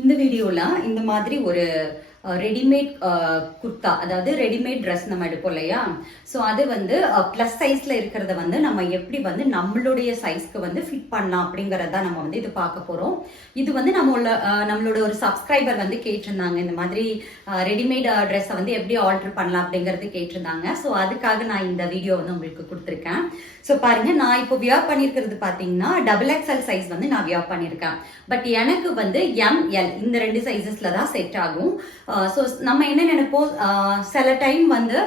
இந்த வீடியோல இந்த மாதிரி ஒரு ரெடிமேட் குர்த்தா, அதாவது ரெடிமேட் ட்ரெஸ் நம்ம எடுப்போம் இல்லையா. ஸோ அது வந்து ப்ளஸ் சைஸ்ல இருக்கிறத வந்து நம்ம எப்படி வந்து நம்மளுடைய சைஸ்க்கு வந்து ஃபிட் பண்ணலாம் அப்படிங்கறத நம்ம வந்து இது பார்க்க போறோம். இது வந்து நம்மளோட ஒரு சப்ஸ்கிரைபர் வந்து கேட்டிருந்தாங்க, இந்த மாதிரி ரெடிமேட் ட்ரெஸ்ஸை வந்து எப்படி ஆல்டர் பண்ணலாம் அப்படிங்கறது கேட்டிருந்தாங்க. ஸோ அதுக்காக நான் இந்த வீடியோ வந்து உங்களுக்கு கொடுத்துருக்கேன். ஸோ பாருங்க, நான் இப்போ வியர் பண்ணியிருக்கிறது பார்த்தீங்கன்னா XXL சைஸ் வந்து நான் வியர் பண்ணியிருக்கேன். பட் எனக்கு வந்து ML இந்த 2 சைஸஸ்ல தான் செட் ஆகும். ஸோ நம்ம என்ன நினைப்போம், சில டைம் வந்து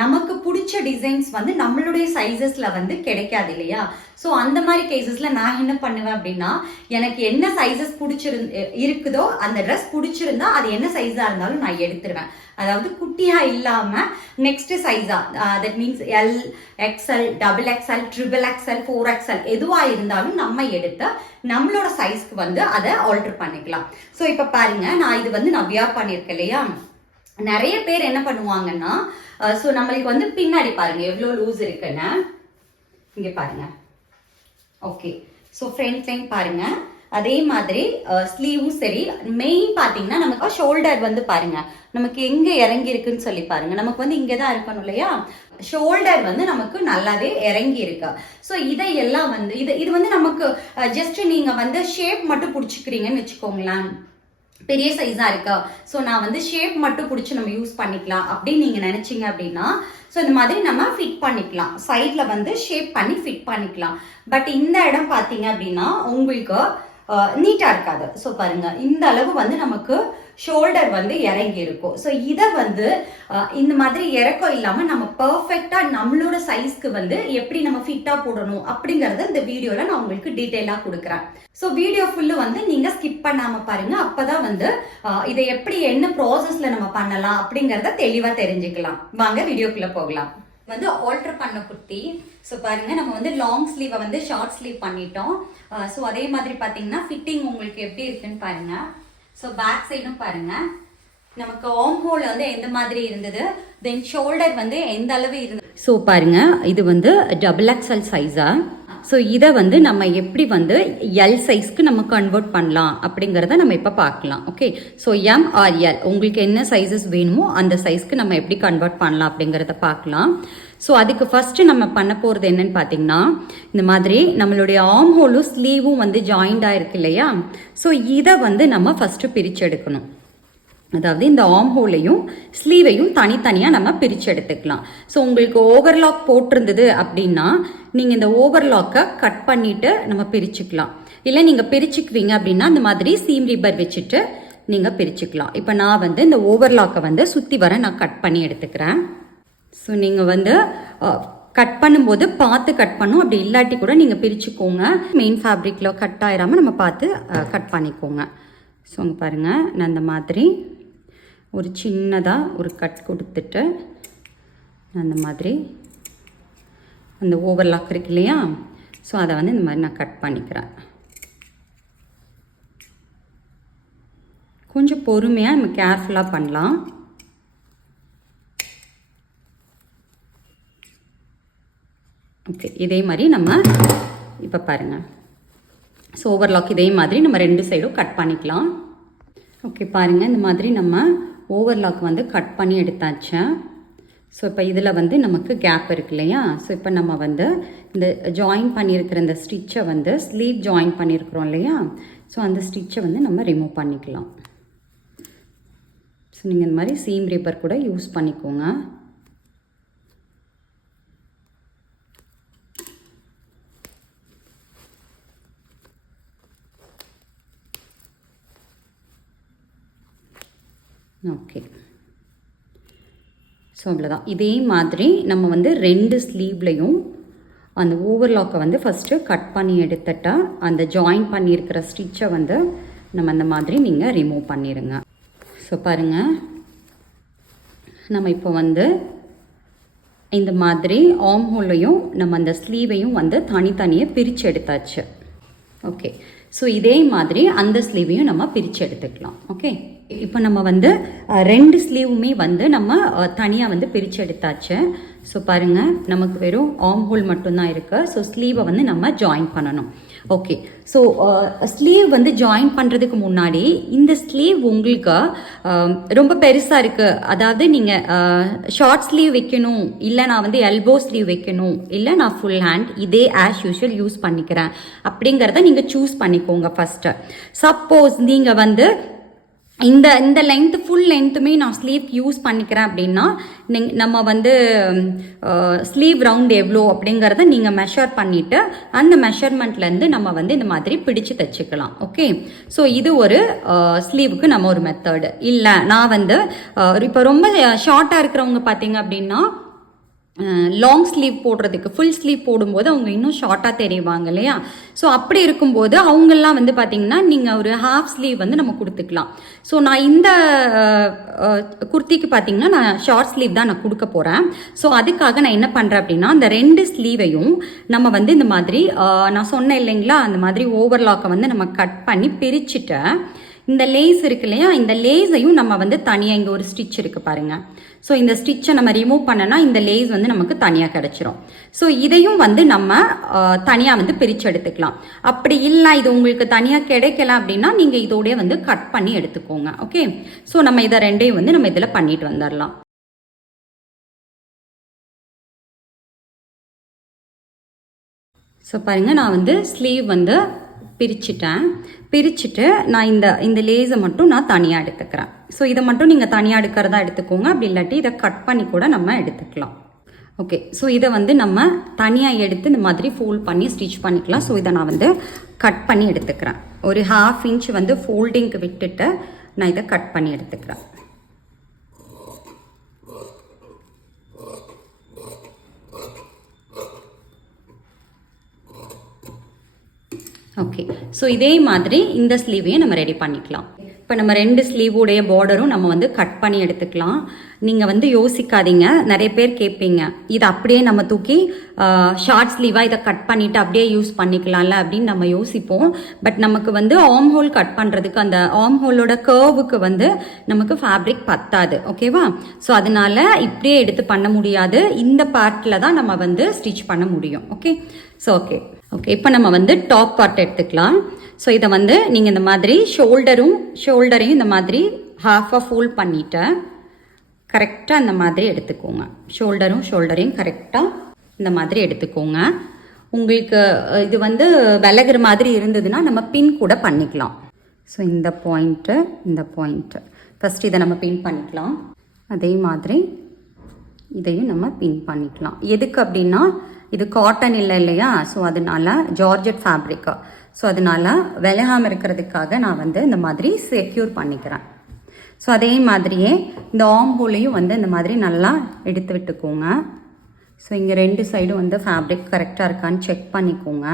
நமக்கு பிடிச்ச டிசைன்ஸ் வந்து நம்மளுடைய சைஸஸ்ல வந்து கிடைக்காது இல்லையா. ஸோ அந்த மாதிரி கேசஸ்ல நான் என்ன பண்ணுவேன் அப்படின்னா, எனக்கு என்ன சைஸஸ் இருக்குதோ அந்த ட்ரெஸ் பிடிச்சிருந்தா அது என்ன சைஸா இருந்தாலும் நான் எடுத்துருவேன். அதாவது குட்டியா இல்லாம நெக்ஸ்ட் சைஸா, that means L, XL, XXL, XXL, 4XL எதுவா இருந்தாலும் நம்ம எடுத்து நம்மளோட சைஸ்க்கு வந்து அதை ஆல்டர் பண்ணிக்கலாம். ஸோ இப்ப பாருங்க, நான் இது வந்து நான் வியர் பண்ணிருக்கேன் இல்லையா. நிறைய பேர் என்ன பண்ணுவாங்கன்னா, ஸோ நம்மளுக்கு வந்து பின்னாடி பாருங்க எவ்வளவு லூஸ் இருக்குன்னு, இங்க பாருங்க. ஓகே, ஸோ ஃப்ரண்ட் லைன் பாருங்க. அதே மாதிரி ஸ்லீவும் சரி. மெயின் பாத்தீங்கன்னா நமக்கு ஷோல்டர் வந்து பாருங்க நமக்கு எங்க இறங்கி இருக்குன்னு சொல்லி பாருங்க. நமக்கு வந்து இங்கதான் இருக்கணும் இல்லையா. ஷோல்டர் வந்து நமக்கு நல்லாவே இறங்கி இருக்கு. ஸோ இதையெல்லாம் வந்து இது வந்து நமக்கு ஜஸ்ட் நீங்க வந்து ஷேப் மட்டும் பிடிச்சிக்கிறீங்கன்னு வச்சுக்கோங்களேன். பெரிய சைஸா இருக்கா, ஸோ நான் வந்து ஷேப் மட்டும் பிடிச்சி நம்ம யூஸ் பண்ணிக்கலாம் அப்படின்னு நீங்க நினைச்சீங்க அப்படின்னா, ஸோ இந்த மாதிரி நம்ம ஃபிட் பண்ணிக்கலாம். சைட்ல வந்து ஷேப் பண்ணி ஃபிட் பண்ணிக்கலாம். பட் இந்த இடம் பாத்தீங்க அப்படின்னா உங்களுக்கு நீட்டா இருக்காது. ஸோ பாருங்க, இந்த அளவு வந்து நமக்கு ஷோல்டர் வந்து இறங்கி இருக்கும். ஸோ இதை வந்து இந்த மாதிரி இறக்கம் இல்லாம நம்ம பெர்ஃபெக்டா நம்மளோட சைஸ்க்கு வந்து எப்படி நம்ம ஃபிட்டா போடணும் அப்படிங்கறத இந்த வீடியோல நான் உங்களுக்கு டீடைலா கொடுக்குறேன். ஸோ வீடியோ ஃபுல்லு வந்து நீங்க ஸ்கிப் பண்ணாம பாருங்க. அப்பதான் வந்து இதை எப்படி என்ன ப்ராசஸ்ல நம்ம பண்ணலாம் அப்படிங்கறத தெளிவா தெரிஞ்சுக்கலாம். வாங்க வீடியோக்குள்ள போகலாம். வந்து ஆல்டர் பண்ண குர்த்தி. ஸோ பாருங்க, நம்ம வந்து லாங் ஸ்லீவை வந்து ஷார்ட் ஸ்லீவ் பண்ணிட்டோம். ஸோ அதே மாதிரி பாத்தீங்கன்னா ஃபிட்டிங் உங்களுக்கு எப்படி இருக்குன்னு பாருங்க. ஸோ பேக் சைடும் பாருங்க, நமக்கு ஆர்ம் ஹோல் வந்து எந்த மாதிரி இருந்தது, தென் ஷோல்டர் வந்து எந்த அளவு இருந்தது. ஸோ பாருங்க, இது வந்து XXL சைஸா. ஸோ இதை வந்து நம்ம எப்படி வந்து எல் சைஸ்க்கு நம்ம கன்வெர்ட் பண்ணலாம் அப்படிங்கிறத நம்ம இப்போ பார்க்கலாம். Okay, so M or L உங்களுக்கு என்ன சைஸஸ் வேணுமோ அந்த சைஸ்க்கு நம்ம எப்படி கன்வெர்ட் பண்ணலாம் அப்படிங்கிறத பார்க்கலாம். ஸோ அதுக்கு ஃபர்ஸ்ட் நம்ம பண்ண போகிறது என்னன்னு பார்த்தீங்கன்னா, இந்த மாதிரி நம்மளுடைய ஆர்ம் ஹோலும் ஸ்லீவும் வந்து ஜாயிண்டாக இருக்கு இல்லையா. ஸோ இதை வந்து நம்ம ஃபர்ஸ்ட் பிரித்து எடுக்கணும். அதாவது இந்த ஆர்ம் ஹோலையும் ஸ்லீவையும் தனித்தனியாக நம்ம பிரித்து எடுத்துக்கலாம். ஸோ உங்களுக்கு ஓவர்லாக் போட்டிருந்தது அப்படின்னா நீங்கள் இந்த ஓவர்லாக்கை கட் பண்ணிட்டு நம்ம பிரிச்சுக்கலாம். இல்லை நீங்கள் பிரிச்சுக்குவீங்க அப்படின்னா இந்த மாதிரி சீம் ரிப்பர் வச்சுட்டு நீங்கள் பிரிச்சுக்கலாம். இப்போ நான் வந்து இந்த ஓவர்லாக்கை வந்து சுற்றி வர நான் கட் பண்ணி எடுத்துக்கிறேன். ஸோ நீங்கள் வந்து கட் பண்ணும்போது பார்த்து கட் பண்ணும், அப்படி இல்லாட்டி கூட நீங்கள் பிரிச்சுக்கோங்க. மெயின் ஃபேப்ரிக்கில் கட் ஆயிடாமல் நம்ம பார்த்து கட் பண்ணிக்கோங்க. ஸோ அங்கே பாருங்கள், நான் இந்த மாதிரி ஒரு சின்னதாக ஒரு கட் கொடுத்துட்டு நான் இந்த மாதிரி அந்த ஓவர்லாக் இருக்கு இல்லையா, ஸோ அதை வந்து இந்த மாதிரி நான் கட் பண்ணிக்கிறேன். கொஞ்சம் பொறுமையாக நம்ம கேர்ஃபுல்லாக பண்ணலாம். ஓகே, இதே மாதிரி நம்ம இப்போ பாருங்கள். ஸோ ஓவர்லாக் இதே மாதிரி நம்ம 2 சைடும் கட் பண்ணிக்கலாம். ஓகே பாருங்கள், இந்த மாதிரி நம்ம ஓவர்லாக் வந்து கட் பண்ணி எடுத்தாச்சு. ஸோ இப்போ இதில் வந்து நமக்கு கேப் இருக்கு இல்லையா. ஸோ இப்போ நம்ம வந்து இந்த ஜாயின் பண்ணியிருக்கிற இந்த ஸ்டிச்சை வந்து ஸ்லீவ் ஜாயின் பண்ணியிருக்கிறோம் இல்லையா. ஸோ அந்த ஸ்டிச்சை வந்து நம்ம ரிமூவ் பண்ணிக்கலாம். ஸோ நீங்கள் இந்த மாதிரி சீம் ரிப்பர் கூட யூஸ் பண்ணிக்கோங்க. ஓகே, ஸோ அவ்வளோதான். இதே மாதிரி நம்ம வந்து 2 ஸ்லீவ்லையும் அந்த ஓவர்லாக்கை வந்து ஃபஸ்ட்டு கட் பண்ணி எடுத்துட்டா அந்த ஜாயின் பண்ணியிருக்கிற ஸ்டிச்சை வந்து நம்ம அந்த மாதிரி நீங்கள் ரிமூவ் பண்ணிடுங்க. ஸோ பாருங்கள், நம்ம இப்போ வந்து இந்த மாதிரி ஆர்ம் ஹோலையும் நம்ம அந்த ஸ்லீவையும் வந்து தனித்தனியாக பிரித்து எடுத்தாச்சு. ஓகே, ஸோ இதே மாதிரி அந்த ஸ்லீவையும் நம்ம பிரித்து எடுத்துக்கலாம். ஓகே, இப்போ நம்ம வந்து 2 ஸ்லீவுமே வந்து நம்ம தனியாக வந்து பிரித்து எடுத்தாச்சு. ஸோ பாருங்கள், நமக்கு வெறும் ஆர்ம் ஹோல் மட்டும்தான் இருக்குது. ஸோ ஸ்லீவை வந்து நம்ம ஜாயின் பண்ணணும். ஓகே, ஸோ ஸ்லீவ் வந்து ஜாயின் பண்ணுறதுக்கு முன்னாடி இந்த ஸ்லீவ் உங்களுக்கு ரொம்ப பெருசாக இருக்குது, அதாவது நீங்கள் ஷார்ட் ஸ்லீவ் வைக்கணும், இல்லை நான் வந்து எல்போ ஸ்லீவ் வைக்கணும், இல்லை நான் ஃபுல் ஹேண்ட் இதே ஆஸ் யூஷுவல் யூஸ் பண்ணிக்கிறேன் அப்படிங்கிறத நீங்கள் சூஸ் பண்ணிக்கோங்க ஃபஸ்ட்டு. சப்போஸ் நீங்கள் வந்து இந்த லென்த்து ஃபுல் லென்த்துமே நான் ஸ்லீவ் யூஸ் பண்ணிக்கிறேன் அப்படின்னா நம்ம வந்து ஸ்லீவ் ரவுண்ட் எவ்வளோ அப்படிங்கிறத நீங்கள் மெஷர் பண்ணிவிட்டு அந்த மெஷர்மெண்ட்லேருந்து நம்ம வந்து இந்த மாதிரி பிடிச்சு தைச்சிக்கலாம். ஓகே, ஸோ இது ஒரு ஸ்லீவுக்கு நம்ம ஒரு மெத்தடு. இல்லை நான் வந்து இப்போ ரொம்ப ஷார்ட்டாக இருக்கிறவங்க பார்த்தீங்க அப்படின்னா லாங் ஸ்லீவ் போடுறதுக்கு ஃபுல் ஸ்லீவ் போடும்போது அவங்க இன்னும் ஷார்ட்டாக தெரிவாங்க இல்லையா? ஸோ அப்படி இருக்கும்போது அவங்கெல்லாம் வந்து பார்த்தீங்கன்னா நீங்கள் ஒரு ஹாஃப் ஸ்லீவ் வந்து நம்ம கொடுத்துக்கலாம். ஸோ நான் இந்த குர்த்திக்கு பார்த்தீங்கன்னா நான் ஷார்ட் ஸ்லீவ் தான் நான் கொடுக்க போகிறேன். ஸோ அதுக்காக நான் என்ன பண்ணுறேன் அப்படின்னா அந்த 2 ஸ்லீவையும் நம்ம வந்து இந்த மாதிரி நான் சொன்னேன் இல்லைங்களா, அந்த மாதிரி ஓவர்லாக்கை வந்து நம்ம கட் பண்ணி பிரிச்சுட்டு இந்த லேஸ் இருக்கு இல்லையா, இந்த லேஸையும் நம்ம வந்து தனியாக இங்கே ஒரு ஸ்டிச் இருக்குது பாருங்கள். ஸோ இந்த ஸ்டிச்சை நம்ம ரிமூவ் பண்ணனா இந்த லேஸ் வந்து நமக்கு தனியாக கிடச்சிரும். ஸோ இதையும் வந்து நம்ம தனியாக வந்து பிரித்து எடுத்துக்கலாம். அப்படி இல்லை இது உங்களுக்கு தனியாக கிடைக்கல அப்படின்னா நீங்கள் இதோடய வந்து கட் பண்ணி எடுத்துக்கோங்க. ஓகே, ஸோ நம்ம இதை 2ஐயும் வந்து நம்ம இதில் பண்ணிட்டு வந்துடலாம். ஸோ பாருங்கள், நான் வந்து ஸ்லீவ் வந்து பிரிச்சுட்டு நான் இந்த லேஸை மட்டும் நான் தனியாக எடுத்துக்கிறேன். ஸோ இதை மட்டும் நீங்கள் தனியாக எடுக்கிறதா எடுத்துக்கோங்க, அப்படி இல்லாட்டி இதை கட் பண்ணி கூட நம்ம எடுத்துக்கலாம். ஓகே, ஸோ இதை வந்து நம்ம தனியாக எடுத்து இந்த மாதிரி ஃபோல்ட் பண்ணி ஸ்டிச் பண்ணிக்கலாம். ஸோ இதை நான் வந்து கட் பண்ணி எடுத்துக்கிறேன். ஒரு 1/2 இன்ச் வந்து ஃபோல்டிங்க்கு விட்டுட்டு நான் இதை கட் பண்ணி எடுத்துக்கிறேன். ஓகே, ஸோ இதே மாதிரி இந்த ஸ்லீவையும் நம்ம ரெடி பண்ணிக்கலாம். இப்போ நம்ம 2 ஸ்லீவுடைய பார்டரும் நம்ம வந்து கட் பண்ணி எடுத்துக்கலாம். நீங்கள் வந்து யோசிக்காதீங்க, நிறைய பேர் கேட்பீங்க இதை அப்படியே நம்ம தூக்கி ஷார்ட் ஸ்லீவாக இதை கட் பண்ணிவிட்டு அப்படியே யூஸ் பண்ணிக்கலாம்ல அப்படின்னு நம்ம யோசிப்போம். பட் நமக்கு வந்து ஆர்ம் ஹோல் கட் பண்ணுறதுக்கு அந்த ஆர்ம் ஹோலோட கர்வுக்கு வந்து நமக்கு ஃபேப்ரிக் பத்தாது. ஓகேவா? ஸோ அதனால இப்படியே எடுத்து பண்ண முடியாது, இந்த பார்ட்டில் தான் நம்ம வந்து ஸ்டிச் பண்ண முடியும். ஓகே, ஸோ ஓகே இப்போ நம்ம வந்து டாப் பார்ட் எடுத்துக்கலாம். ஸோ இதை வந்து நீங்கள் இந்த மாதிரி ஷோல்டரையும் இந்த மாதிரி ஹாஃபாக ஃபோல்ட் பண்ணிவிட்டு கரெக்டாக இந்த மாதிரி எடுத்துக்கோங்க. ஷோல்டரையும் கரெக்டாக இந்த மாதிரி எடுத்துக்கோங்க. உங்களுக்கு இது வந்து விலகிற மாதிரி இருந்ததுன்னா நம்ம பின் கூட பண்ணிக்கலாம். ஸோ இந்த பாயிண்ட்டு ஃபஸ்ட் இதை நம்ம பின் பண்ணிக்கலாம். அதே மாதிரி இதையும் நம்ம பின் பண்ணிக்கலாம். எதுக்கு அப்படின்னா இது காட்டன் இல்லையா, ஸோ அதனால ஜார்ஜெட் ஃபேப்ரிக்கு, ஸோ அதனால விலகாமல் இருக்கிறதுக்காக நான் வந்து இந்த மாதிரி செக்யூர் பண்ணிக்கிறேன். ஸோ அதே மாதிரியே இந்த ஆர்ம் ஹோலையும் வந்து இந்த மாதிரி நல்லா எடுத்து விட்டுக்கோங்க. ஸோ இங்கே 2 சைடும் வந்து ஃபேப்ரிக் கரெக்டாக இருக்கான்னு செக் பண்ணிக்கோங்க.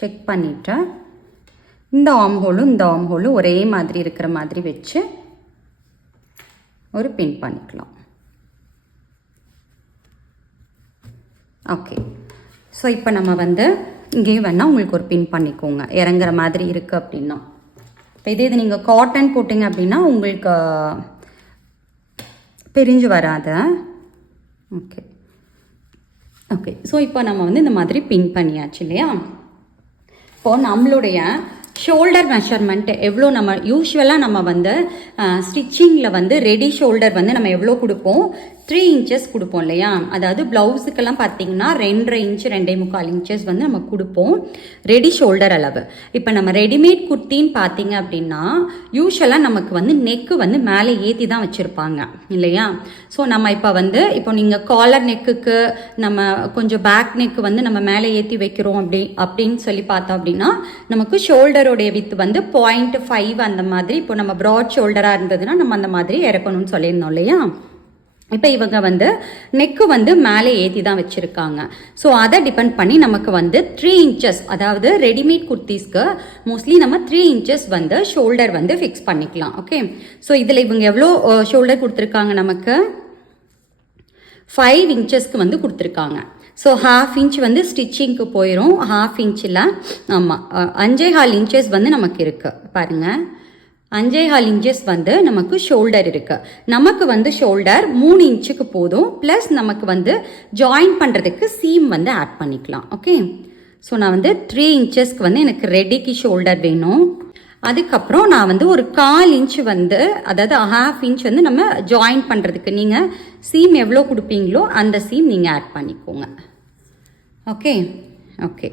செக் பண்ணிவிட்டு இந்த ஆர்ம் ஹோலும் ஒரே மாதிரி இருக்கிற மாதிரி வச்சு ஒரு பின் பண்ணிக்கலாம். ஓகே, ஸோ இப்போ நம்ம வந்து இங்கேயும் வேணால் உங்களுக்கு ஒரு பின் பண்ணிக்கோங்க இறங்குற மாதிரி இருக்குது அப்படின்னா. இப்போ இது நீங்கள் காட்டன் போட்டிங்க அப்படின்னா உங்களுக்கு பிரிஞ்சு வராது. ஓகே ஸோ இப்போ நம்ம வந்து இந்த மாதிரி பின் பண்ணியாச்சு இல்லையா? இப்போது நம்மளுடைய ஷோல்டர் மெஷர்மெண்ட் எவ்வளோ நம்ம யூஸ்வலாக நம்ம வந்து ஸ்டிச்சிங்கில் வந்து ரெடி ஷோல்டர் வந்து நம்ம எவ்வளோ கொடுப்போம், 3 இன்ச்சஸ் கொடுப்போம் இல்லையா? அதாவது ப்ளவுஸுக்கெல்லாம் பார்த்தீங்கன்னா 2.5 இன்ச் 2.25 இன்ச்சஸ் வந்து நம்ம கொடுப்போம் ரெடி ஷோல்டர் அளவு. இப்போ நம்ம ரெடிமேட் குர்த்தின்னு பார்த்தீங்க அப்படின்னா யூஸ்வலாக நமக்கு வந்து நெக்கு வந்து மேலே ஏற்றி தான் வச்சுருப்பாங்க இல்லையா? ஸோ நம்ம இப்போ நீங்கள் காலர் நெக்குக்கு நம்ம கொஞ்சம் பேக் நெக்கு வந்து நம்ம மேலே ஏற்றி வைக்கிறோம் அப்படின்னு சொல்லி பார்த்தோம் அப்படின்னா நமக்கு ஷோல்டருடைய வித் வந்து 0.5 அந்த மாதிரி. இப்போ நம்ம ப்ராட் ஷோல்டராக இருந்ததுன்னா நம்ம அந்த மாதிரி இறக்கணும்னு சொல்லியிருந்தோம் இல்லையா? இப்போ இவங்க வந்து நெக்கு வந்து மேலே ஏற்றி தான் வச்சுருக்காங்க. ஸோ அதை டிபெண்ட் பண்ணி நமக்கு வந்து 3 இன்ச்சஸ், அதாவது ரெடிமேட் குர்த்திஸ்க்கு மோஸ்ட்லி நம்ம 3 இன்ச்சஸ் வந்து ஷோல்டர் வந்து ஃபிக்ஸ் பண்ணிக்கலாம். ஓகே, ஸோ இதில் இவங்க எவ்வளோ ஷோல்டர் கொடுத்துருக்காங்க, நமக்கு 5 இன்ச்சஸ்க்கு வந்து கொடுத்துருக்காங்க. ஸோ 1/2 இன்ச் வந்து ஸ்டிச்சிங்க்கு போயிடும். 1/2 இன்ச்சில் ஆமாம் 5.25 இன்ச்சஸ் வந்து நமக்கு இருக்குது பாருங்கள். 5.25 இன்ச்சஸ் வந்து நமக்கு ஷோல்டர் இருக்குது. நமக்கு வந்து ஷோல்டர் 3 இன்ச்சுக்கு போதும். ப்ளஸ் நமக்கு வந்து ஜாயின் பண்ணுறதுக்கு சீம் வந்து ஆட் பண்ணிக்கலாம். ஓகே, ஸோ நான் வந்து 3 இன்ச்சஸ்க்கு வந்து எனக்கு ரெடிக்கு ஷோல்டர் வேணும். அதுக்கப்புறம் நான் வந்து ஒரு 1/4 இன்ச் வந்து, அதாவது 1/2 இன்ச் வந்து நம்ம ஜாயின் பண்ணுறதுக்கு நீங்கள் சீம் எவ்வளோ கொடுப்பீங்களோ அந்த சீம் நீங்கள் ஆட் பண்ணிக்கோங்க. Okay okay.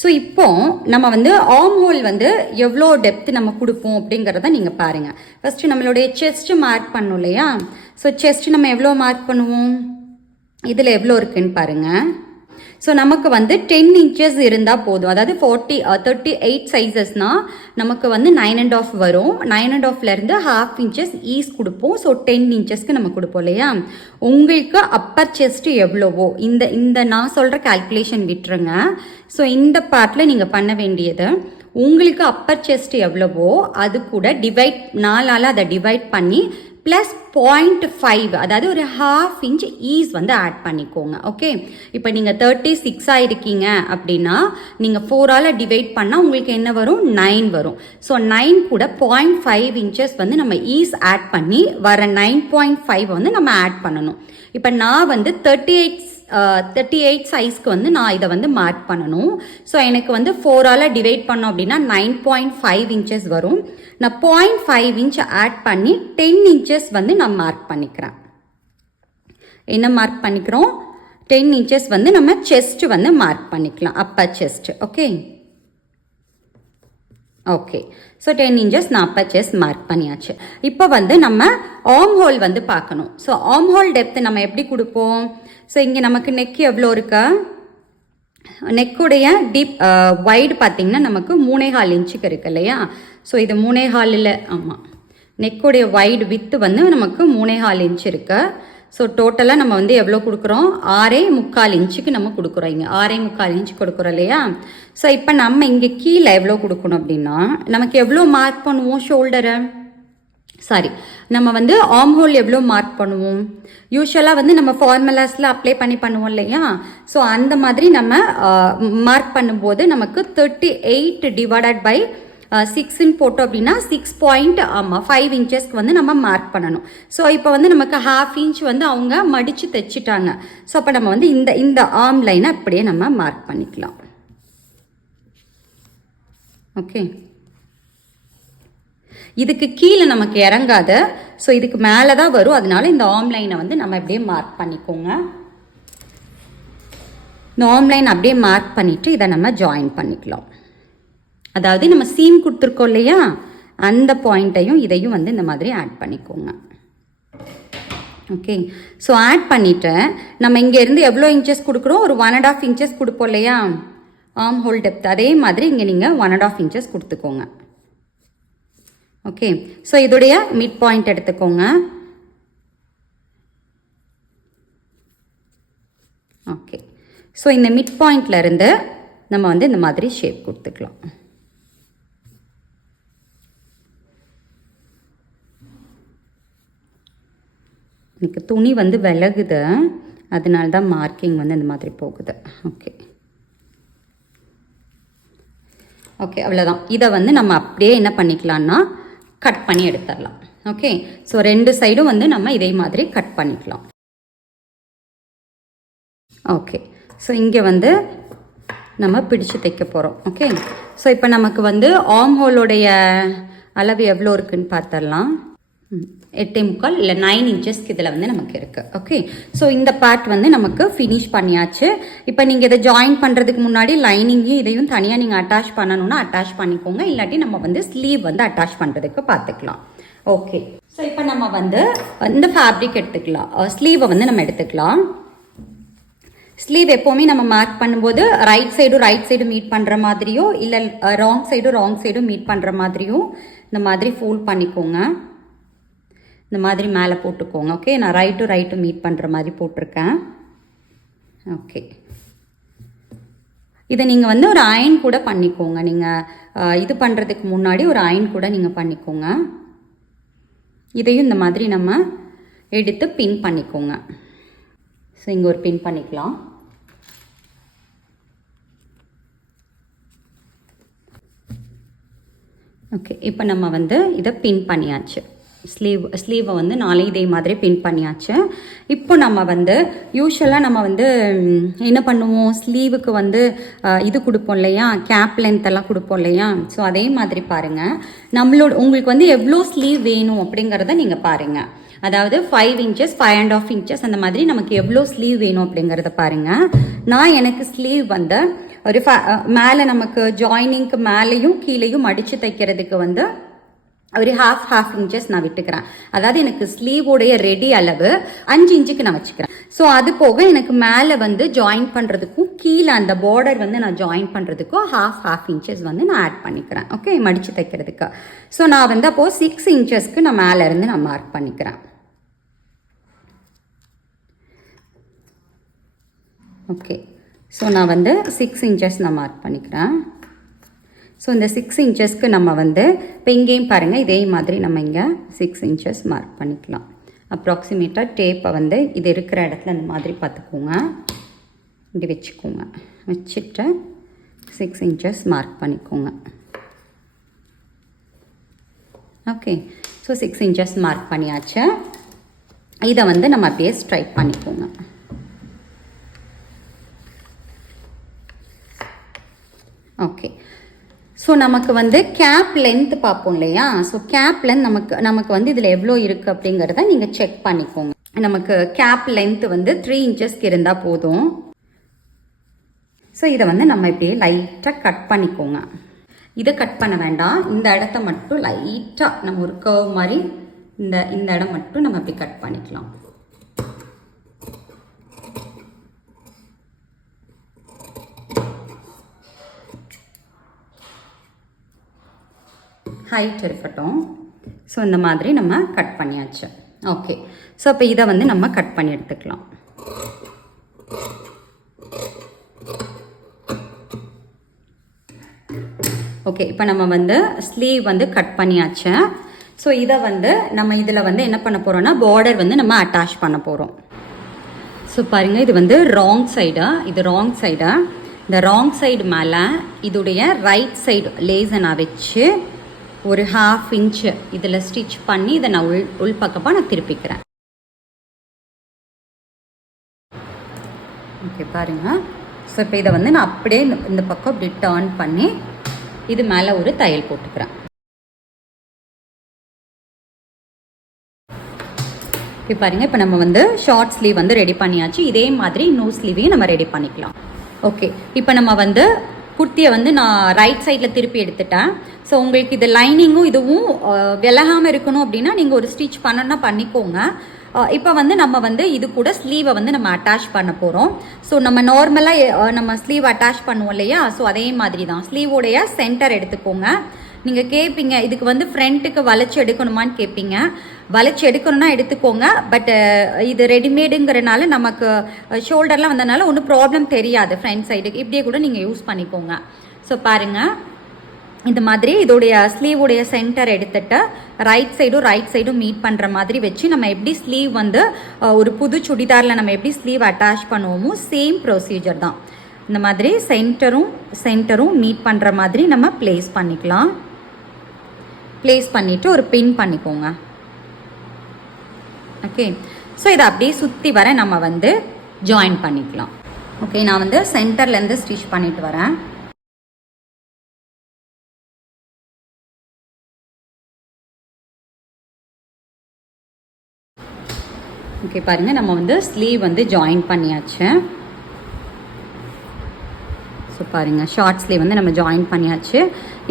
ஸோ இப்போ நம்ம வந்து ஆர்ம் ஹோல் வந்து எவ்வளோ டெப்த் நம்ம கொடுப்போம் அப்படிங்கிறத நீங்கள் பாருங்கள். ஃபஸ்ட்டு நம்மளுடைய செஸ்ட்டு மார்க் பண்ணணும் இல்லையா? ஸோ செஸ்ட்டு நம்ம எவ்வளோ மார்க் பண்ணுவோம், இதில் எவ்வளோ இருக்குன்னு பாருங்கள். ஸோ நமக்கு வந்து 10 இன்ச்சஸ் இருந்தால் போதும். அதாவது 38 சைஸஸ்னால் நமக்கு வந்து 9.5 வரும். 9.5லேருந்து 1/2 இன்ச்சஸ் ஈஸ் கொடுப்போம். ஸோ 10 இன்ச்சஸ்க்கு நம்ம கொடுப்போம் இல்லையா? உங்களுக்கு அப்பர் செஸ்ட்டு எவ்வளவோ இந்த நான் சொல்கிற கால்குலேஷன் விட்டுருங்க. ஸோ இந்த பார்ட்டில் நீங்கள் பண்ண வேண்டியது, உங்களுக்கு அப்பர் செஸ்ட் எவ்வளவோ அது கூட டிவைட் 4ஆல் அதை டிவைட் பண்ணி ப்ளஸ் 0.5, அதாவது ஒரு 1/2 இன்ச் ஈஸ் வந்து ஆட் பண்ணிக்கோங்க. ஓகே, இப்போ நீங்கள் 36 இருக்கீங்க அப்படின்னா நீங்கள் 4ஆல் டிவைட் பண்ணால் உங்களுக்கு என்ன வரும், 9 வரும். ஸோ 9 கூட 0.5 இன்ச்சஸ் வந்து நம்ம ஈஸ் ஆட் பண்ணி வர 9.5 வந்து நம்ம ஆட் பண்ணணும். இப்போ நான் வந்து 38 சைஸ்க்கு வந்து நான் இதை வந்து மார்க் பண்ணணும். ஸோ எனக்கு வந்து 4ஆல் டிவைட் பண்ணோம் அப்படின்னா 9.5 இன்ச்சஸ் வரும். நான் 0.5 இன்ச் ஆட் பண்ணி 10 இன்ச்சஸ் வந்து நான் மார்க் பண்ணிக்கிறேன். என்ன மார்க் பண்ணிக்கிறோம், 10 இன்ச்சஸ் வந்து நம்ம செஸ்ட் வந்து மார்க் பண்ணிக்கலாம், Appar chest. Okay okay. So 10 inches நான் அப்பர் செஸ்ட் மார்க் பண்ணியாச்சு. இப்போ வந்து நம்ம ஆர்ம் ஹோல் வந்து பார்க்கணும். ஸோ ஆர்ம் ஹோல் டெப்த் நம்ம எப்படி கொடுப்போம், ஸோ இங்கே நமக்கு நெக் எவ்வளோ இருக்கா, நெக்குடைய டீப் வைடு பார்த்திங்கன்னா நமக்கு 3.25 இன்ச்சுக்கு இருக்கு இல்லையா? ஸோ இது 3.25, ஆமாம், நெக்குடைய வைடு வித்து வந்து நமக்கு 3.25 இன்ச் இருக்கு. ஸோ டோட்டலாக நம்ம வந்து எவ்வளோ கொடுக்குறோம், 6.25 இன்ச்சுக்கு நம்ம கொடுக்குறோம். இங்கே 6.25 இன்ச்சு கொடுக்குறோம் இல்லையா? ஸோ இப்போ நம்ம இங்கே கீழே எவ்வளோ கொடுக்கணும் அப்படின்னா, நமக்கு எவ்வளோ மார்க் பண்ணுவோம் ஷோல்டரை, சாரி நம்ம வந்து ஆர்ம் ஹோல் எவ்வளோ மார்க் பண்ணுவோம், யூஸ்வலாக வந்து நம்ம ஃபார்முலாஸில் அப்ளை பண்ணுவோம் இல்லையா? ஸோ அந்த மாதிரி நம்ம மார்க் பண்ணும்போது நமக்கு 38 டிவைடட் பை 6ன்னு போட்டோம் அப்படின்னா 6.5 இன்ச்சஸ்க்கு வந்து நம்ம மார்க் பண்ணணும். ஸோ இப்போ வந்து நமக்கு 1/2 இன்ச் வந்து அவங்க மடித்து தைச்சிட்டாங்க. ஸோ அப்போ நம்ம வந்து இந்த ஆர்ம் லைனை அப்படியே நம்ம மார்க் பண்ணிக்கலாம். ஓகே, இதுக்கு கீழே நமக்கு இறங்காத, ஸோ இதுக்கு மேலே தான் வரும். அதனால இந்த ஆர்ம் லைனை வந்து நம்ம அப்படியே மார்க் பண்ணிக்கோங்க. இந்த ஆர்ம் லைன் அப்படியே மார்க் பண்ணிவிட்டு இதை நம்ம ஜாயின் பண்ணிக்கலாம். அதாவது நம்ம சீம் கொடுத்துருக்கோம் இல்லையா, அந்த பாயிண்ட்டையும் இதையும் வந்து இந்த மாதிரி ஆட் பண்ணிக்கோங்க. ஓகே, ஸோ ஆட் பண்ணிவிட்டு நம்ம இங்கேருந்து எவ்வளோ இன்ச்சஸ் கொடுக்குறோம், ஒரு 1.5 இன்ச்சஸ் கொடுப்போம் இல்லையா ஆர்ம் ஹோல் டெப்த், அதே மாதிரி இங்கே நீங்கள் 1.5 இன்ச்சஸ் கொடுத்துக்கோங்க. ஓகே, ஸோ இதோடைய மிட் பாயிண்ட் எடுத்துக்கோங்க. ஓகே, ஸோ இந்த மிட் பாயிண்ட்ல இருந்து நம்ம வந்து இந்த மாதிரி ஷேப் கொடுத்துக்கலாம். எனக்கு துணி வந்து விலகுது, அதனால தான் மார்க்கிங் வந்து இந்த மாதிரி போகுது. ஓகே ஓகே, அவ்வளோதான். இதை வந்து நம்ம அப்படியே என்ன பண்ணிக்கலாம்னா கட் பண்ணி எடுத்துடலாம். ஓகே, ஸோ 2 சைடும் வந்து நம்ம இதே மாதிரி கட் பண்ணிக்கலாம். ஓகே, ஸோ இங்கே வந்து நம்ம பிடிச்சு தைக்க போகிறோம். ஓகே, ஸோ இப்போ நமக்கு வந்து ஆர்ம் ஹோலோடைய அளவு எவ்வளோ இருக்குன்னு பார்த்துடலாம். 8.25 இல்லை 9 இன்ச்சஸ்க்கு இதில் வந்து நமக்கு இருக்குது. ஓகே, ஸோ இந்த பார்ட் வந்து நமக்கு ஃபினிஷ் பண்ணியாச்சு. இப்போ நீங்கள் இதை ஜாயின் பண்ணுறதுக்கு முன்னாடி லைனிங்கையும் இதையும் தனியாக நீங்கள் அட்டாச் பண்ணணும்னா அட்டாச் பண்ணிக்கோங்க, இல்லாட்டி நம்ம வந்து ஸ்லீவ் வந்து அட்டாச் பண்ணுறதுக்கு பார்த்துக்கலாம். ஓகே, ஸோ இப்போ நம்ம வந்து இந்த ஃபேப்ரிக் எடுத்துக்கலாம், ஸ்லீவை வந்து நம்ம எடுத்துக்கலாம். ஸ்லீவ் எப்போவுமே நம்ம மார்க் பண்ணும்போது ரைட் சைடு மீட் பண்ணுற மாதிரியோ இல்லை ராங் சைடு மீட் பண்ணுற மாதிரியோ இந்த மாதிரி ஃபோல்ட் பண்ணிக்கோங்க. இந்த மாதிரி மேலே போட்டுக்கோங்க. ஓகே, நான் ரைட்டு மீட் பண்ணுற மாதிரி போட்டிருக்கேன். ஓகே, இதை நீங்கள் வந்து ஒரு அயன் கூட பண்ணிக்கோங்க. நீங்கள் இது பண்ணுறதுக்கு முன்னாடி ஒரு அயன் கூட நீங்கள் பண்ணிக்கோங்க. இதையும் இந்த மாதிரி நம்ம எடுத்து பின் பண்ணிக்கோங்க. ஸோ இங்கே ஒரு பின் பண்ணிக்கலாம். ஓகே, இப்போ நம்ம வந்து இதை பின் பண்ணியாச்சு. ஸ்லீவை வந்து 4 இதே மாதிரி பின் பண்ணியாச்சு. இப்போ நம்ம வந்து யூஸ்வலாக நம்ம வந்து என்ன பண்ணுவோம், ஸ்லீவுக்கு வந்து இது கொடுப்போம் இல்லையா, கேப் லென்த் எல்லாம் கொடுப்போம் இல்லையா. ஸோ அதே மாதிரி பாருங்கள், உங்களுக்கு வந்து எவ்வளோ ஸ்லீவ் வேணும் அப்படிங்கிறத நீங்கள் பாருங்கள். அதாவது 5 inches 5.5 inches அந்த மாதிரி நமக்கு எவ்வளோ ஸ்லீவ் வேணும் அப்படிங்கிறத பாருங்கள். எனக்கு ஸ்லீவ் வந்து ஒரு மேலே நமக்கு ஜாயினிங்க்கு மேலேயும் கீழேயும் அடித்து தைக்கிறதுக்கு வந்து ஒரு half inches நான் விட்டுக்கிறேன். அதாவது எனக்கு ஸ்லீவோடைய ரெடி அளவு 5 inch நான் வச்சுக்கிறேன். ஸோ அது போக எனக்கு மேலே வந்து ஜாயின் பண்ணுறதுக்கும் கீழே அந்த பார்டர் வந்து நான் ஜாயின் பண்ணுறதுக்கும் half inches வந்து நான் ஆட் பண்ணிக்கிறேன். ஓகே, மடித்து தைக்கிறதுக்கு. ஸோ நான் வந்து அப்போது 6 inchesக்கு நான் மேலே இருந்து நான் மார்க் பண்ணிக்கிறேன். ஓகே, ஸோ நான் வந்து 6 inches நான் மார்க் பண்ணிக்கிறேன். ஸோ இந்த 6 inchesக்கு நம்ம வந்து இப்போ இங்கேயும் பாருங்கள், இதே மாதிரி நம்ம இங்கே 6 inches மார்க் பண்ணிக்கலாம். அப்ராக்சிமேட்டாக டேப்பை வந்து இது இருக்கிற இடத்துல இந்த மாதிரி பார்த்துக்கோங்க, இப்படி வச்சுக்கோங்க. வச்சுட்டு 6 inches மார்க் பண்ணிக்கோங்க. ஓகே, ஸோ 6 inches மார்க் பண்ணியாச்சு. இதை வந்து நம்ம அப்படியே ஸ்ட்ரைட் பண்ணிக்கோங்க. ஓகே, ஸோ நமக்கு வந்து கேப் லென்த் பார்ப்போம் இல்லையா. ஸோ கேப் லென்த் நமக்கு வந்து இதில் எவ்வளோ இருக்குது அப்படிங்கிறத நீங்கள் செக் பண்ணிக்கோங்க. நமக்கு கேப் லென்த் வந்து 3 inchesக்கு இருந்தால் போதும். ஸோ இதை வந்து நம்ம இப்படியே லைட்டாக கட் பண்ணிக்கோங்க. இதை கட் பண்ண வேண்டாம், இந்த இடத்த மட்டும் லைட்டாக நம்ம ஒரு கர்வ் மாதிரி இந்த இடம் மட்டும் நம்ம இப்படி கட் பண்ணிக்கலாம். ஹைட் இருக்கட்டும். ஸோ இந்த மாதிரி நம்ம கட் பண்ணியாச்சு. ஓகே, ஸோ இப்போ இதை வந்து நம்ம கட் பண்ணி எடுத்துக்கலாம். ஓகே, இப்போ நம்ம வந்து ஸ்லீவ் வந்து கட் பண்ணியாச்சு. ஸோ இதை வந்து நம்ம இதில் வந்து என்ன பண்ண போகிறோம்னா பார்டர் வந்து நம்ம அட்டாச் பண்ண போகிறோம். ஸோ பாருங்கள், இது வந்து ராங் சைடா, இது ராங் சைடா. இந்த ராங் சைடு மேலே இதுடைய ரைட் சைடு லேஸை நான் வச்சு ஒரு ½ inch இதில் ஸ்டிச் பண்ணி இதை நான் உள் பக்கமாக நான் திருப்பிக்கிறேன். ஓகே பாருங்கள், ஸோ இப்போ இதை வந்து நான் அப்படியே இந்த பக்கம் இப்படி டர்ன் பண்ணி இது மேலே ஒரு தையல் போட்டுக்கிறேன். இப்போ பாருங்கள், இப்போ நம்ம வந்து ஷார்ட் ஸ்லீவ் வந்து ரெடி பண்ணியாச்சு. இதே மாதிரி இன்னொரு ஸ்லீவையும் நம்ம ரெடி பண்ணிக்கலாம். ஓகே, இப்போ நம்ம வந்து குர்த்தியை வந்து நான் ரைட் சைடில் திருப்பி எடுத்துட்டேன். ஸோ உங்களுக்கு இது லைனிங்கும் இதுவும் விலகாமல் இருக்கணும் அப்படின்னா நீங்கள் ஒரு ஸ்டிச் பண்ணணும்னா பண்ணிக்கோங்க. இப்போ வந்து நம்ம வந்து இது கூட ஸ்லீவை வந்து நம்ம அட்டாச் பண்ண போகிறோம். ஸோ நம்ம நார்மலாக நம்ம ஸ்லீவ் அட்டாச் பண்ணுவோம் இல்லையா, ஸோ அதே மாதிரி தான் ஸ்லீவோடைய சென்டர் எடுத்துக்கோங்க. நீங்கள் கேட்பீங்க இதுக்கு வந்து ஃப்ரண்ட்டுக்கு வளைச்சி எடுக்கணுமான்னு கேட்பீங்க. வளைச்சி எடுக்கணும்னா எடுத்துக்கோங்க. பட் இது ரெடிமேடுங்கிறனால நமக்கு ஷோல்டர்லாம் வந்ததுனால ஒன்றும் ப்ராப்ளம் தெரியாது. ஃப்ரண்ட் சைடுக்கு இப்படியே கூட நீங்கள் யூஸ் பண்ணிக்கோங்க. ஸோ பாருங்கள், இந்த மாதிரி இதோடைய ஸ்லீவுடைய சென்டர் எடுத்துட்டு ரைட் சைடும் மீட் பண்ணுற மாதிரி வச்சு நம்ம எப்படி ஸ்லீவ் வந்து ஒரு புது சுடிதாரில் நம்ம எப்படி ஸ்லீவ் அட்டாச் பண்ணுவோமோ சேம் ப்ரொசீஜர் தான். இந்த மாதிரி சென்டரும் மீட் பண்ணுற மாதிரி நம்ம ப்ளேஸ் பண்ணிக்கலாம். ப்ளேஸ் பண்ணிவிட்டு ஒரு பின் பண்ணிக்கோங்க. ஓகே, ஸோ இதை அப்படியே சுற்றி வர நம்ம வந்து ஜாயின் பண்ணிக்கலாம். ஓகே, நான் வந்து சென்டர்லேருந்து ஸ்டிச் பண்ணிட்டு வரேன். ஓகே பாருங்கள், நம்ம வந்து ஸ்லீவ் வந்து ஜாயின் பண்ணியாச்சு. ஸோ பாருங்கள், ஷார்ட் ஸ்லீவ் வந்து நம்ம ஜாயின் பண்ணியாச்சு.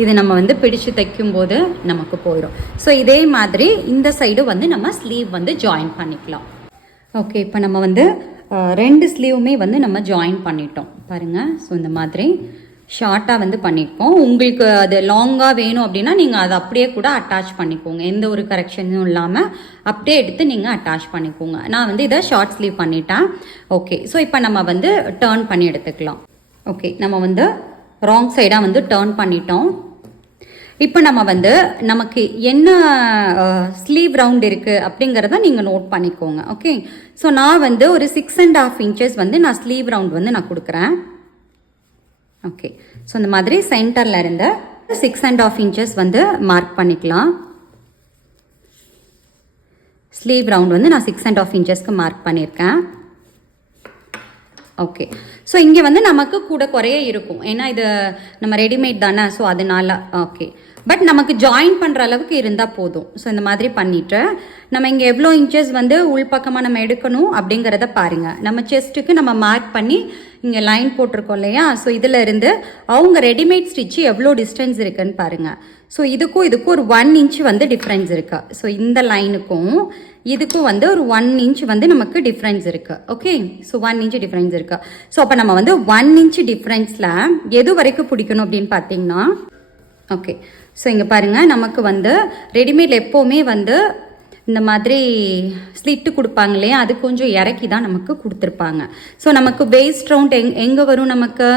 இது நம்ம வந்து பிடிச்சு தைக்கும்போது நமக்கு போயிடும். ஸோ இதே மாதிரி இந்த சைடு வந்து நம்ம ஸ்லீவ் வந்து ஜாயின் பண்ணிக்கலாம். ஓகே, இப்போ நம்ம வந்து 2 ஸ்லீவுமே வந்து நம்ம ஜாயின் பண்ணிட்டோம் பாருங்கள். ஸோ இந்த மாதிரி ஷார்ட்டாக வந்து பண்ணியிருக்கோம். உங்களுக்கு அது லாங்காக வேணும் அப்படின்னா நீங்கள் அதை அப்படியே கூட அட்டாச் பண்ணிக்கோங்க. எந்த ஒரு கரெக்ஷனும் இல்லாமல் அப்படியே எடுத்து நீங்கள் அட்டாச் பண்ணிக்கோங்க. நான் வந்து இதை ஷார்ட் ஸ்லீவ் பண்ணிட்டேன். ஓகே, ஸோ இப்போ நம்ம வந்து டர்ன் பண்ணி எடுத்துக்கலாம். ஓகே, நம்ம வந்து ராங் சைடாக வந்து டர்ன் பண்ணிட்டோம். இப்போ நம்ம வந்து நமக்கு என்ன ஸ்லீவ் ரவுண்ட் இருக்குது அப்படிங்கிறத நீங்கள் நோட் பண்ணிக்கோங்க. ஓகே, ஸோ நான் வந்து ஒரு 6.5 inches வந்து நான் ஸ்லீவ் ரவுண்ட் வந்து நான் கொடுக்குறேன். ஓகே, ஸோ இந்த மாதிரி சென்டரில் இருந்து 6.5 inches வந்து மார்க் பண்ணிக்கலாம். ஸ்லீவ் ரவுண்ட் வந்து நான் 6.5 இன்ச்சஸ்க்கு மார்க் பண்ணியிருக்கேன். ஓகே, ஸோ இங்கே வந்து நமக்கு கூட குறைய இருக்கும், ஏன்னா இது நம்ம ரெடிமேட் தானே, ஸோ அதனால ஓகே. பட் நமக்கு ஜாயின் பண்ணுற அளவுக்கு இருந்தால் போதும். ஸோ இந்த மாதிரி பண்ணிவிட்டு நம்ம இங்கே எவ்வளோ இன்ச்சஸ் வந்து உள்பக்கமாக நம்ம எடுக்கணும் அப்படிங்கிறத பாருங்கள். நம்ம செஸ்ட்டுக்கு நம்ம மார்க் பண்ணி இங்கே லைன் போட்டிருக்கோம் இல்லையா, ஸோ இதில் இருந்து அவங்க ரெடிமேட் ஸ்டிச்சு எவ்வளோ டிஸ்டன்ஸ் இருக்குன்னு பாருங்கள். ஸோ இதுக்கும் ஒரு 1 இன்ச் வந்து டிஃப்ரென்ஸ் இருக்கு. ஸோ இந்த லைனுக்கும் இதுக்கும் வந்து ஒரு 1 இன்ச் வந்து நமக்கு டிஃப்ரென்ஸ் இருக்கு. ஓகே, ஸோ 1 இன்ச் டிஃப்ரென்ஸ் இருக்கு. ஸோ அப்போ நம்ம வந்து 1 இன்ச் டிஃப்ரென்ஸில் எது வரைக்கும் பிடிக்கணும் அப்படின்னு பார்த்தீங்கன்னா, ஓகே, ஸோ இங்கே பாருங்கள், நமக்கு வந்து ரெடிமேட் எப்போவுமே வந்து இந்த மாதிரி ஸ்லிட்டு கொடுப்பாங்க இல்லையா, அது கொஞ்சம் இறக்கி தான் நமக்கு கொடுத்துருப்பாங்க. ஸோ நமக்கு வேஸ்ட் ரவுண்ட் எங்கே வரும், நமக்கு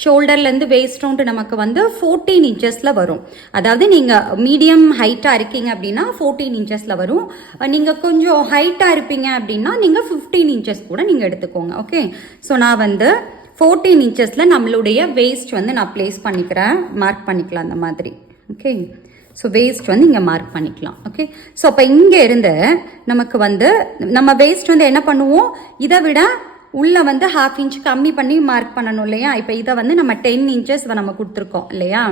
ஷோல்டர்லேருந்து வேஸ்ட் ரவுண்டு நமக்கு வந்து 14 இன்ச்சஸில் வரும். அதாவது நீங்கள் மீடியம் ஹைட்டாக இருக்கீங்க அப்படின்னா 14 இன்ச்சஸில் வரும். நீங்கள் கொஞ்சம் ஹைட்டாக இருப்பீங்க அப்படின்னா நீங்கள் 15 இன்ச்சஸ் கூட நீங்கள் எடுத்துக்கோங்க. ஓகே, ஸோ நான் வந்து 14 இன்ச்சஸில் நம்மளுடைய வேஸ்ட் வந்து நான் ப்ளேஸ் பண்ணிக்கிறேன், மார்க் பண்ணிக்கலாம் அந்த மாதிரி. ஓகே, ஸோ வேஸ்ட் வந்து இங்கே மார்க் பண்ணிக்கலாம். ஓகே, ஸோ அப்போ இங்கே இருந்து நமக்கு வந்து நம்ம வேஸ்ட் வந்து என்ன பண்ணுவோம், இதை விட உள்ளே வந்து 1/2 இன்ச் கம்மி பண்ணி மார்க் பண்ணணும் இல்லையா. இப்போ இதை வந்து நம்ம 10 இன்ச்சஸ் நம்ம கொடுத்துருக்கோம் இல்லையா.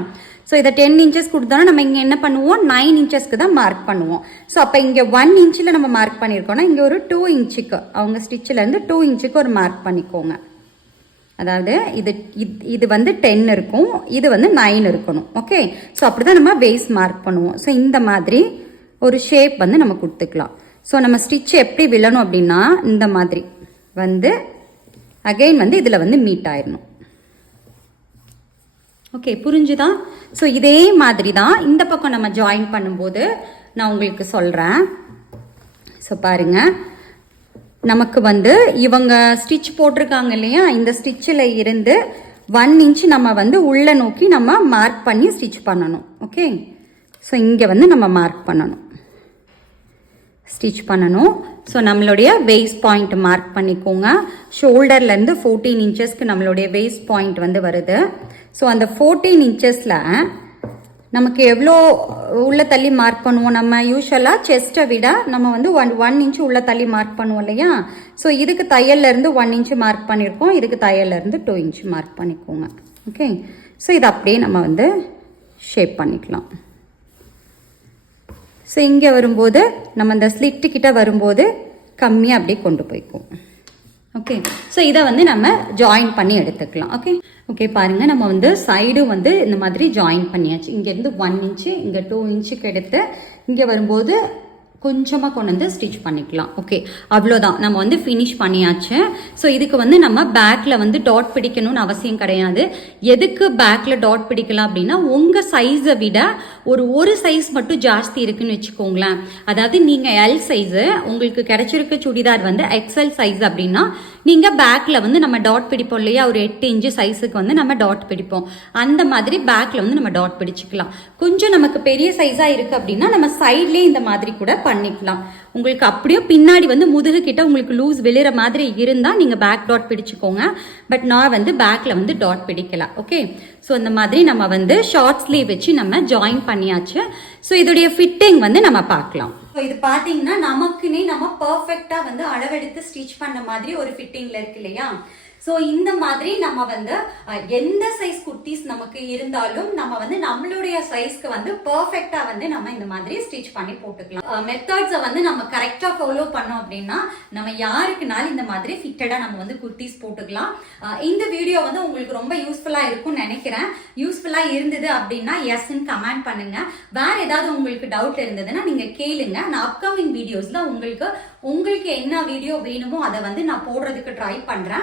ஸோ இதை 10 இன்ச்சஸ் கொடுத்தோன்னா நம்ம இங்கே என்ன பண்ணுவோம், 9 இன்ச்சஸ்க்கு தான் மார்க் பண்ணுவோம். ஸோ அப்போ இங்கே 1 இன்ச்சில் நம்ம மார்க் பண்ணியிருக்கோம்னா இங்கே ஒரு 2 இன்ச்சுக்கு அவங்க ஸ்டிச்சிலேருந்து 2 இன்ச்சுக்கு ஒரு மார்க் பண்ணிக்கோங்க. அதாவது இது வந்து 10 இருக்கும், இது வந்து 9 இருக்கணும். ஓகே, ஸோ அப்படி தான் நம்ம பேஸ் மார்க் பண்ணுவோம். ஸோ இந்த மாதிரி ஒரு ஷேப் வந்து நம்ம கொடுத்துக்கலாம். ஸோ நம்ம ஸ்டிச் எப்படி விழணும் அப்படின்னா இந்த மாதிரி வந்து அகெயின் வந்து இதில் வந்து மீட் ஆயிடணும். ஓகே, புரிஞ்சுதா? ஸோ இதே மாதிரி தான் இந்த பக்கம் நம்ம ஜாயின் பண்ணும்போது நான் உங்களுக்கு சொல்கிறேன். ஸோ பாருங்கள், நமக்கு வந்து இவங்க ஸ்டிச் போட்டிருக்காங்க இல்லையா, இந்த ஸ்டிச்சில் இருந்து 1 இன்ச் நம்ம வந்து உள்ளே நோக்கி நம்ம மார்க் பண்ணி ஸ்டிச் பண்ணணும். ஓகே, ஸோ இங்கே வந்து நம்ம மார்க் பண்ணணும், ஸ்டிச் பண்ணணும். ஸோ நம்மளுடைய வேஸ்ட் பாயிண்ட் மார்க் பண்ணிக்கோங்க. ஷோல்டர்லேருந்து 14 இன்ச்சஸ்க்கு நம்மளுடைய வேஸ்ட் பாயிண்ட் வந்து வருது. ஸோ அந்த 14 இன்ச்சஸில் நமக்கு எவ்வளோ உள்ள தள்ளி மார்க் பண்ணுவோம், நம்ம யூஸ்வலாக செஸ்ட்டை விட நம்ம வந்து 1 இன்ச் உள்ள தள்ளி மார்க் பண்ணுவோம் இல்லையா. ஸோ இதுக்கு தையல்லேருந்து 1 இன்ச் மார்க் பண்ணியிருக்கோம், இதுக்கு தையல்லேருந்து 2 இன்ச் மார்க் பண்ணிக்கோங்க. ஓகே, ஸோ இது அப்படியே நம்ம வந்து ஷேப் பண்ணிக்கலாம். ஸோ இங்கே வரும்போது நம்ம இந்த ஸ்லிட்டுக்கிட்ட வரும்போது கம்மியாக அப்படியே கொண்டு போய்க்கும். ஓகே, ஸோ இதை வந்து நம்ம ஜாயின் பண்ணி எடுத்துக்கலாம். ஓகே ஓகே, பாருங்கள், நம்ம வந்து சைடும் வந்து இந்த மாதிரி ஜாயின் பண்ணியாச்சு. இங்கேருந்து 1 இன்ச்சு, இங்கே 2 இன்ச்சுக்கு எடுத்து இங்கே வரும்போது கொஞ்சமாக கொண்டு வந்து ஸ்டிச் பண்ணிக்கலாம். ஓகே, அவ்வளோதான், நம்ம வந்து ஃபினிஷ் பண்ணியாச்சு. ஸோ இதுக்கு வந்து நம்ம பேக்கில் வந்து டாட் பிடிக்கணும்னு அவசியம் கிடையாது. எதுக்கு பேக்கில் டாட் பிடிக்கலாம் அப்படின்னா, உங்கள் சைஸை விட ஒரு சைஸ் மட்டும் ஜாஸ்தி இருக்குன்னு வச்சுக்கோங்களேன். அதாவது நீங்கள் எல் சைஸு, உங்களுக்கு கிடைச்சிருக்க சுடிதார் வந்து எக்ஸ்எல் சைஸ் அப்படின்னா நீங்கள் பேக்கில் வந்து நம்ம டாட் பிடிப்போம் இல்லையா, ஒரு 8 இன்ச்சு சைஸுக்கு வந்து நம்ம டாட் பிடிப்போம். அந்த மாதிரி பேக்கில் வந்து நம்ம டாட் பிடிச்சிக்கலாம். கொஞ்சம் நமக்கு பெரிய சைஸாக இருக்குது அப்படின்னா நம்ம சைட்லேயே இந்த மாதிரி கூட பண்ணிக்கலாம். உங்களுக்கு அப்படியே பின்னாடி வந்து முதுகு கிட்ட உங்களுக்கு லூஸ் விழுற மாதிரி இருந்தால் நீங்கள் பேக் டாட் பிடிச்சிக்கோங்க. பட் நான் வந்து பேக்கில் வந்து டாட் பிடிக்கலாம். ஓகே, ஸோ இந்த மாதிரி நம்ம வந்து ஷார்ட் ஸ்லீவ் வச்சு நம்ம ஜாயின் பண்ணியாச்சு. ஸோ இதோடைய ஃபிட்டிங் வந்து நம்ம பார்க்கலாம். ஸோ இது பார்த்தீங்கன்னா நமக்குன்னே நம்ம பர்ஃபெக்டாக வந்து அளவெடுத்து ஸ்டிச் பண்ண மாதிரி ஒரு ஃபிட்டிங்கில் இருக்கு இல்லையா. ஸோ இந்த மாதிரி நம்ம வந்து எந்த சைஸ் குர்த்திஸ் நமக்கு இருந்தாலும் நம்ம வந்து நம்மளுடைய சைஸ்க்கு வந்து பர்ஃபெக்டாக வந்து நம்ம இந்த மாதிரி ஸ்டிச் பண்ணி போட்டுக்கலாம். மெத்தட்ஸை வந்து நம்ம கரெக்டாக ஃபாலோ பண்ணோம் அப்படின்னா நம்ம யாருக்குனாலும் இந்த மாதிரி ஃபிட்டடாக நம்ம வந்து குர்த்திஸ் போட்டுக்கலாம். இந்த வீடியோ வந்து உங்களுக்கு ரொம்ப யூஸ்ஃபுல்லாக இருக்கும்னு நினைக்கிறேன். யூஸ்ஃபுல்லாக இருந்தது அப்படின்னா எஸ்ன்னு கமெண்ட் பண்ணுங்க. வேற ஏதாவது உங்களுக்கு டவுட் இருந்ததுன்னா நீங்கள் கேளுங்க. நான் அப்கமிங் வீடியோஸில் உங்களுக்கு என்ன வீடியோ வேணுமோ அதை வந்து நான் போடுறதுக்கு ட்ரை பண்ணுறேன்.